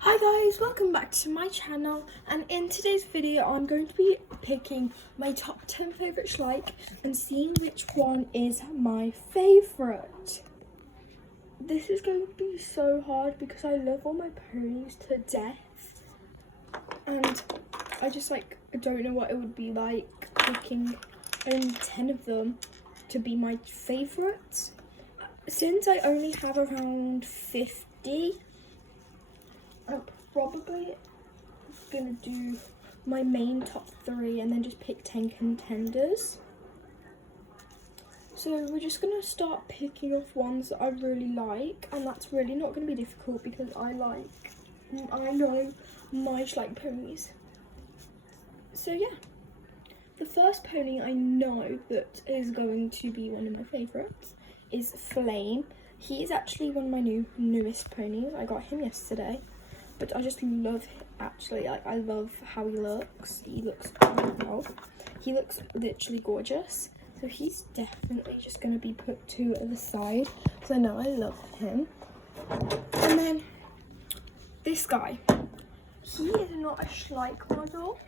Hi guys, welcome back to my channel, and in today's video I'm going to be picking my top 10 favourite schleich and seeing which one is my favourite. This is going to be so hard because I love all my ponies to death, and I don't know what it would be like picking only 10 of them to be my favourites. Since I only have around 50, I'm probably gonna do my main top 3 and then just pick 10 contenders. So we're just gonna start picking off ones that I really like, and that's really not gonna be difficult because I know my schleich ponies. So yeah, the first pony I know that is going to be one of my favourites is Flame. He is actually one of my newest ponies. I got him yesterday. But I just love I love how he looks. He looks literally gorgeous. So he's definitely just going to be put to the side because I know I love him. And then this guy, he is not a schleich model.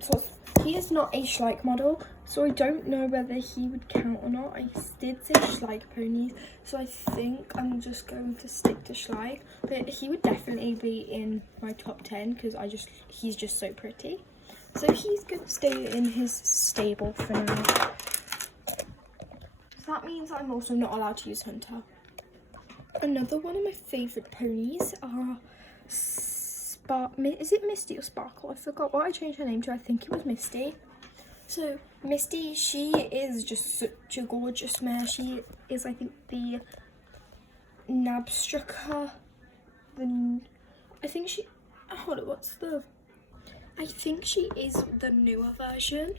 So he is not a schleich model, so I don't know whether he would count or not. I did say schleich ponies, so I think I'm just going to stick to schleich. But he would definitely be in my top 10 because he's just so pretty. So he's going to stay in his stable for now. So that means I'm also not allowed to use Hunter. Another one of my favourite ponies are is it Misty or Sparkle? I forgot what I changed her name to. I think it was Misty. So Misty, she is just such a gorgeous mare. She is, I think, the Nabstrucker. I think she is the newer version.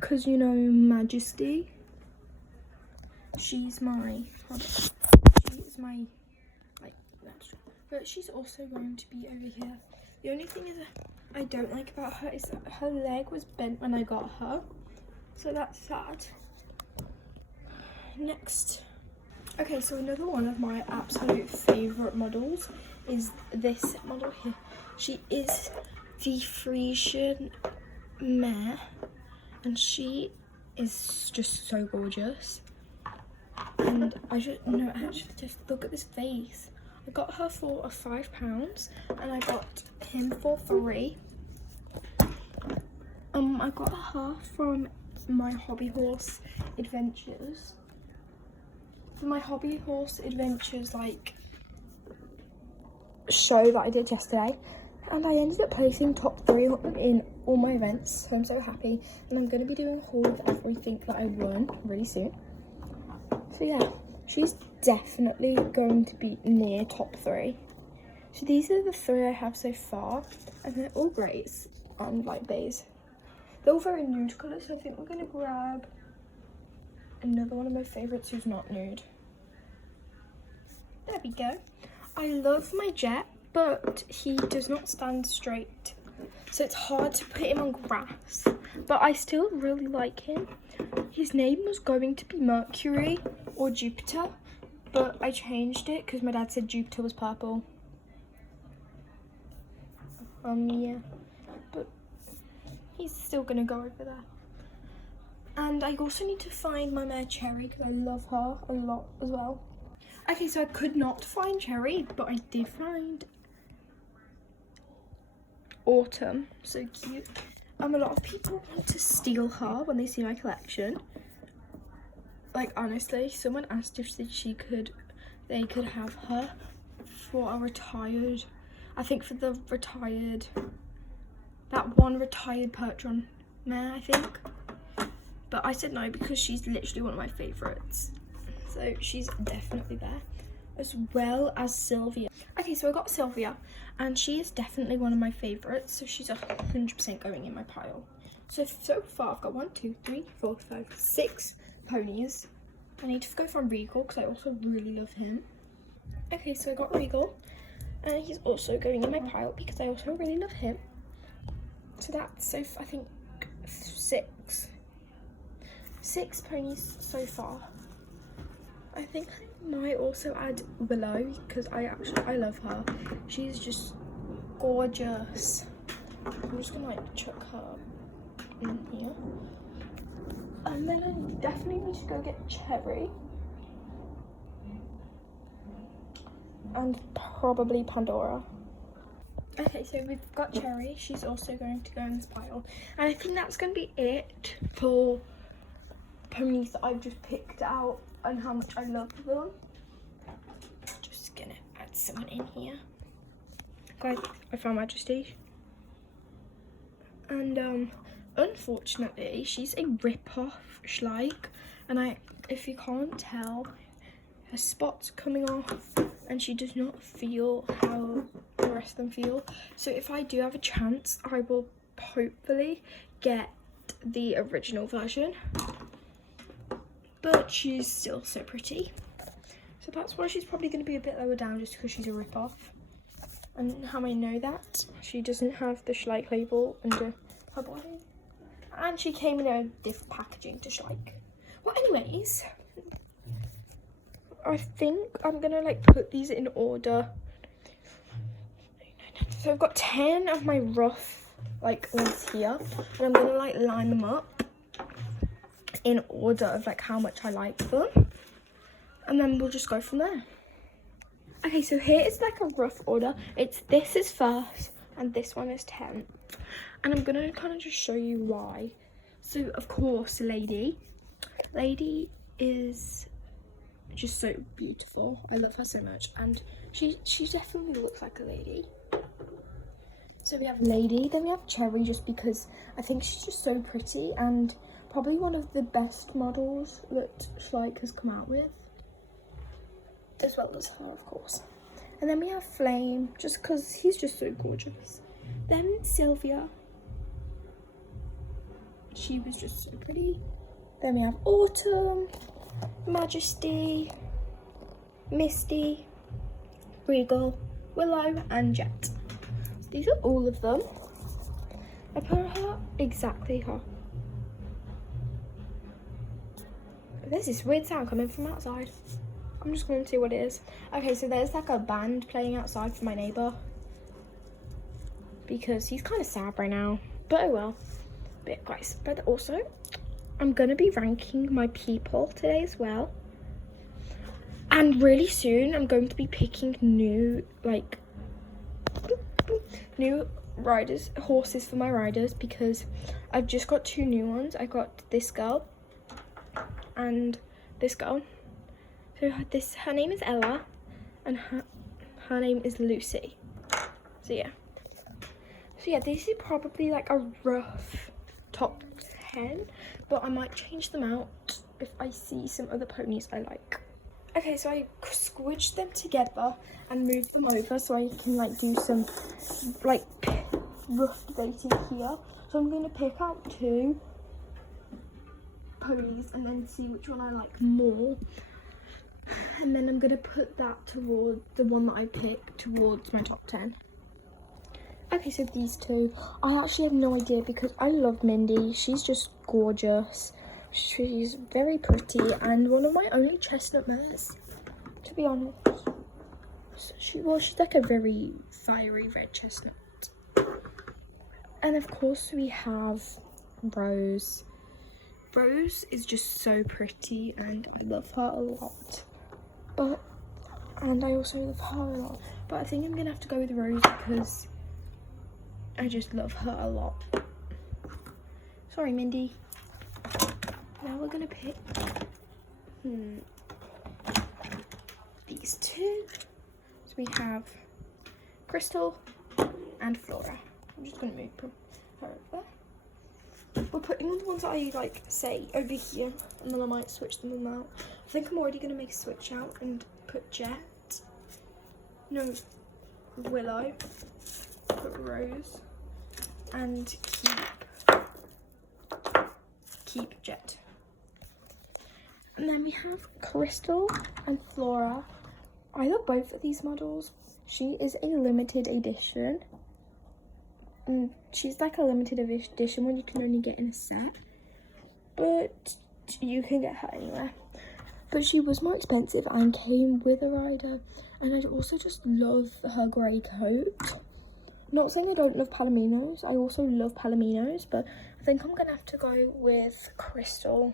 Cause you know Majesty. She's my but she's also going to be over here. The only thing is I don't like about her is that her leg was bent when I got her, so that's sad. Next, okay, so another one of my absolute favourite models is this model here. She is the Frisian mare, and she is just so gorgeous. And actually just look at this face. I got her for £5 and I got him for £3. I got her from my hobby horse adventures. For my hobby horse adventures show that I did yesterday, and I ended up placing top 3 in all my events, so I'm so happy. And I'm going to be doing a haul of everything that I won really soon. So yeah, she's definitely going to be near top 3. So these are the 3 I have so far, and they're all greys and light beige. They're all very nude colours, so I think we're going to grab another one of my favourites who's not nude. There we go. I love my Jet, but he does not stand straight, so it's hard to put him on grass, but I still really like him. His name was going to be Mercury or Jupiter, but I changed it because my dad said Jupiter was purple. Yeah, but he's still gonna go over there. And I also need to find my mare Cherry because I love her a lot as well. Okay, so I could not find Cherry, but I did find Autumn. So cute. A lot of people want to steal her when they see my collection. Like, honestly, someone asked if they could have her for a retired, I think for the retired, that one retired Percheron mare, I think. But I said no because she's literally one of my favourites. So she's definitely there, as well as Sylvia. Okay, so I got Sylvia, and she is definitely one of my favourites, so she's 100% going in my pile. So far I've got 1, 2, 3, 4, 5, 6 ponies. I need to go from Regal because I also really love him. Okay, so I got Regal, and he's also going in my pile because I also really love him. So that's, I think, 6 ponies so far. I think I might also add Willow because I love her. She's just gorgeous. I'm just gonna like chuck her in here. And then I definitely need to go get Cherry. And probably Pandora. Okay, so we've got Cherry. She's also going to go in this pile. And I think that's going to be it for ponies that I've just picked out and how much I love them. Just going to add someone in here. Guys, I found Majesty. And unfortunately, she's a rip-off schleich. And if you can't tell, her spot's coming off and she does not feel how the rest of them feel. So if I do have a chance, I will hopefully get the original version. But she's still so pretty. So that's why she's probably going to be a bit lower down, just because she's a rip-off. And how I know that? She doesn't have the schleich label under her body. And she came in a different packaging to schleich. Well, anyways, I think I'm gonna like put these in order. So I've got 10 of my rough like ones here, and I'm gonna like line them up in order of like how much I like them, and then we'll just go from there. Okay, so here is like a rough order. This is first and this one is 10th, and I'm gonna kind of just show you why. So of course, Lady is just so beautiful. I love her so much, and she definitely looks like a lady. So we have Lady, then we have Cherry, just because I think she's just so pretty and probably one of the best models that schleich has come out with, as well as her, of course. And then we have Flame, just because he's just so gorgeous. Then Sylvia, she was just so pretty. Then we have Autumn, Majesty, Misty, Regal, Willow, and Jet. So these are all of them. I put her exactly her. There's this weird sound coming from outside. I'm just going to see what it is. Okay, so there's like a band playing outside for my neighbour, because he's kind of sad right now, but oh well. But guys, but also I'm gonna be ranking my people today as well, and really soon I'm going to be picking new horses for my riders, because I've just got 2 new ones. I got this girl and this girl. So her name is Ella, and her name is Lucy. So yeah, this is probably like a rough top 10, but I might change them out if I see some other ponies I like. Okay, so I squished them together and moved them over so I can like do some like rough debating here. So I'm going to pick out 2 ponies and then see which one I like more, and then I'm going to put that towards the one that I picked towards my top 10. Okay, so these 2, I actually have no idea, because I love Mindy. She's just gorgeous. She's very pretty and one of my only chestnut mares, to be honest. So she's like a very fiery red chestnut. And of course we have Rose. Rose is just so pretty and I love her a lot. And I also love her a lot. But I think I'm gonna have to go with Rose because I just love her a lot. Sorry, Mindy. Now we're gonna pick these 2. So we have Crystal and Flora. I'm just gonna move her over. We're putting all the ones that I like say over here, and then I might switch them out. I think I'm already gonna make a switch out and put Willow, put Rose, and keep Jet. And then we have Crystal and Flora. I love both of these models. She is a limited edition. And she's like a limited edition one you can only get in a set, but you can get her anywhere. but she was more expensive and came with a rider. And I also just love her grey coat. Not saying I don't love Palominos, I also love Palominos, but I think I'm gonna have to go with Crystal.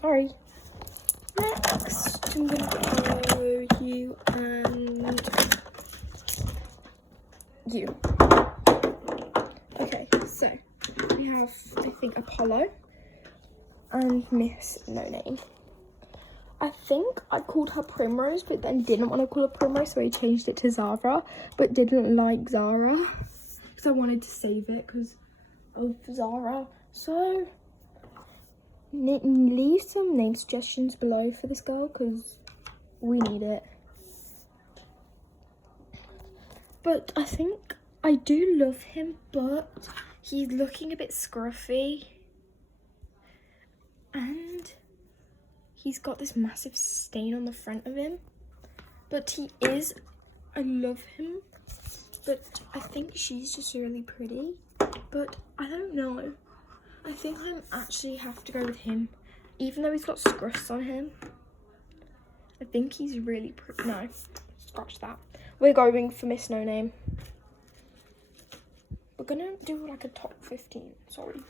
Sorry. Next, I'm gonna go you and you. Okay, so we have, I think, Apollo and Miss No Name. I think I called her Primrose, but then didn't want to call her Primrose, so I changed it to Zara, but didn't like Zara because I wanted to save it because of Zara. So leave some name suggestions below for this girl because we need it. But I think I do love him, but he's looking a bit scruffy. And he's got this massive stain on the front of him. But he is, I love him. But I think she's just really pretty. But I don't know. I think I actually have to go with him. Even though he's got scruffs on him. I think he's really pretty. No, scratch that. We're going for Miss No Name. We're gonna do like a top 15, sorry.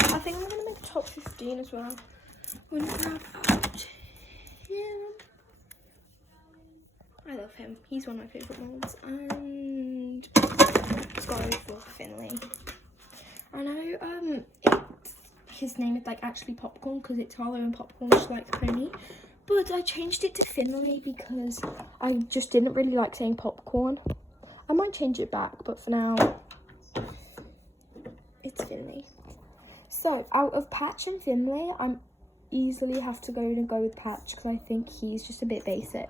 I think we're gonna make a top 15 as well. We're gonna grab out him. I love him. He's one of my favourite ones. And let's go for Finley. I know his name is like actually Popcorn because it's Harlow and Popcorn Schleich Pony. But I changed it to Finley because I just didn't really like saying Popcorn. I might change it back, but for now, it's Finley. So, out of Patch and Finley, I'm easily have to go with Patch because I think he's just a bit basic.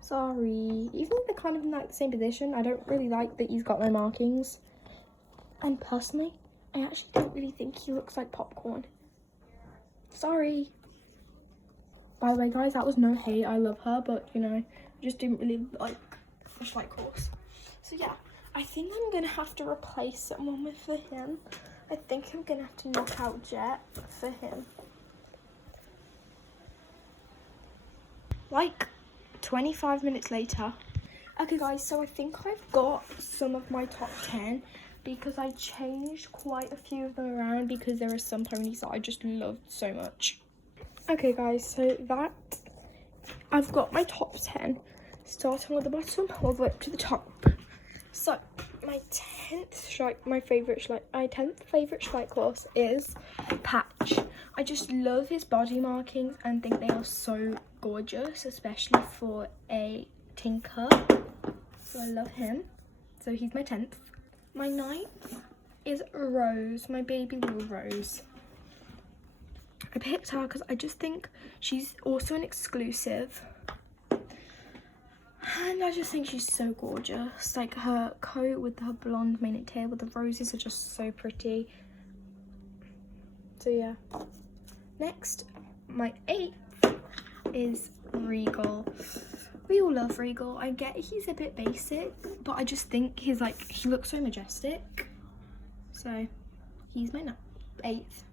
Sorry. Even though they're kind of in like the same position, I don't really like that he's got no markings. And personally, I actually don't really think he looks like Popcorn. Sorry. By the way, guys, that was no hate. I love her, but, you know, I just didn't really like the Schleich horse. So, yeah, I think I'm going to have to replace someone with for him. I think I'm going to have to knock out Jet for him. Like, 25 minutes later. Okay, guys, so I think I've got some of my top 10 because I changed quite a few of them around because there are some ponies that I just loved so much. Okay guys, so that I've got my top 10 starting with the bottom all the way up to the top. So my 10th favorite Schleich horse is Patch. I just love his body markings and think they are so gorgeous, especially for a tinker. So I love him. So he's my 10th. My 9th is Rose, my baby little Rose. I picked her because I just think she's also an exclusive. And I just think she's so gorgeous. Like her coat with her blonde mane and tail with the roses are just so pretty. So yeah. Next, my 8th is Regal. We all love Regal. I get he's a bit basic, but I just think he looks so majestic. So he's my 8th.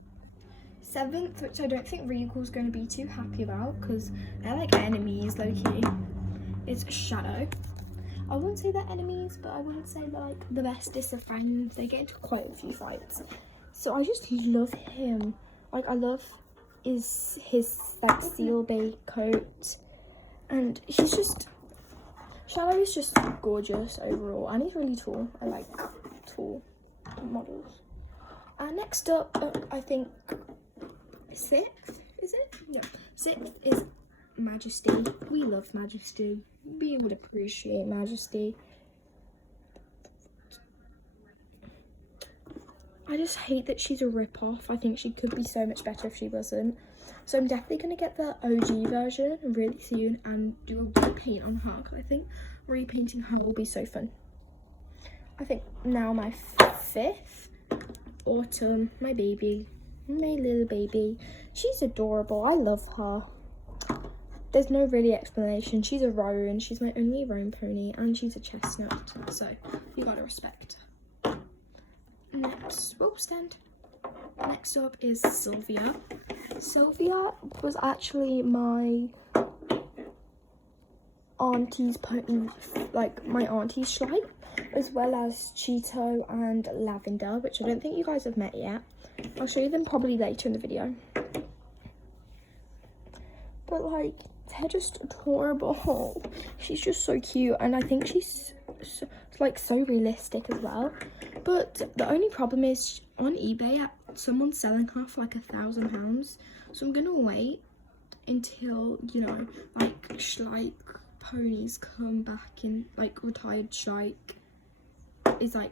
7th, which I don't think Regal's going to be too happy about because they're like enemies, low-key, is Shadow. I wouldn't say they're enemies, but I wouldn't say they're like the bestest of friends. They get into quite a few fights. So I just love him. Like I love his like seal bay coat. And he's just, Shadow is just gorgeous overall. And he's really tall. I like tall models. Next up, I think 6th, is it? No, 6th is Majesty. We love Majesty. We would appreciate Majesty. I just hate that she's a rip-off. I think she could be so much better if she wasn't. So I'm definitely going to get the OG version really soon and do a repaint on her because I think repainting her will be so fun. I think now my 5th, Autumn, my baby. My little baby. She's adorable. I love her. There's no really explanation. She's a roan. She's my only roan pony and she's a chestnut. So you gotta respect her. Next, rope stand. Next up is Sylvia. Sylvia was actually my auntie's pony, like my auntie's schleich, as well as Cheeto and Lavender, which I don't think you guys have met yet. I'll show you them probably later in the video. But like, they're just adorable. She's just so cute, and I think she's so realistic as well. But the only problem is on eBay, someone's selling her for like £1,000. So I'm gonna wait until, you know, like schleich ponies come back in, like retired schleich is like,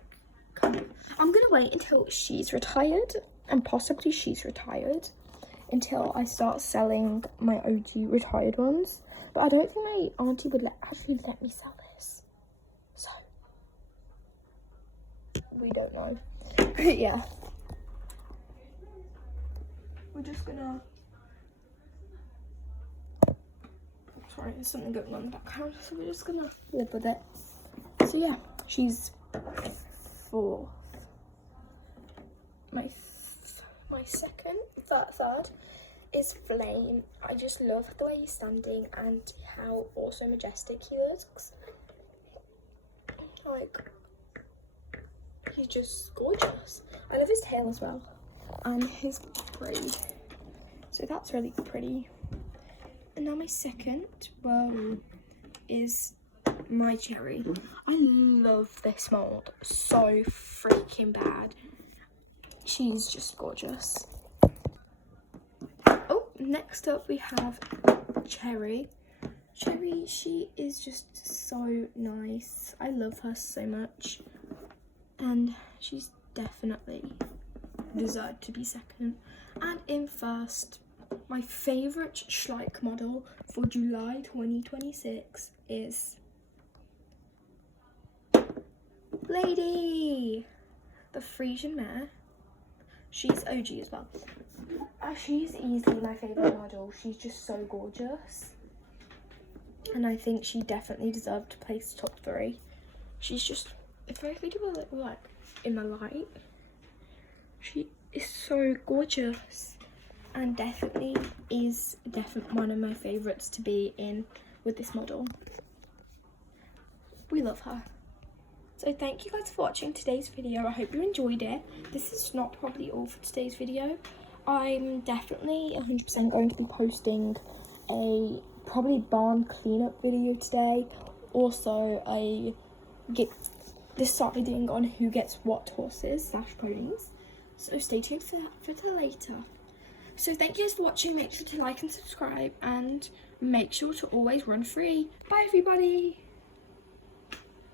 I'm gonna wait until she's retired, and possibly she's retired, until I start selling my OG retired ones. But I don't think my auntie would actually let me sell this, so we don't know. Yeah, we're just gonna, sorry, there's something going on in the background, so we're just gonna live with it. So yeah, she's 4th. My third is Flame. I just love the way he's standing and how also majestic he looks. Like, he's just gorgeous. I love his tail as well, and his braid. So that's really pretty. And now my second, well, is my Cherry. I love this mold so freaking bad. She's just gorgeous. Oh, next up we have Cherry. Cherry, she is just so nice. I love her so much, and she's definitely deserved to be second. And in first, my favourite schleich model for July 2026 is Lady, the Frisian mare. She's OG as well. She's easily my favourite model. She's just so gorgeous, and I think she definitely deserved to place top 3. She's just, if I do a little like in the light, she is so gorgeous, and definitely is one of my favourites to be in with this model. We love her. So thank you guys for watching today's video. I hope you enjoyed it. This is not probably all for today's video. I'm definitely 100% going to be posting a probably barn cleanup video today. Also deciding on who gets what horses / ponies. So stay tuned for that later. So thank you guys for watching. Make sure to like and subscribe, and make sure to always run free. Bye everybody.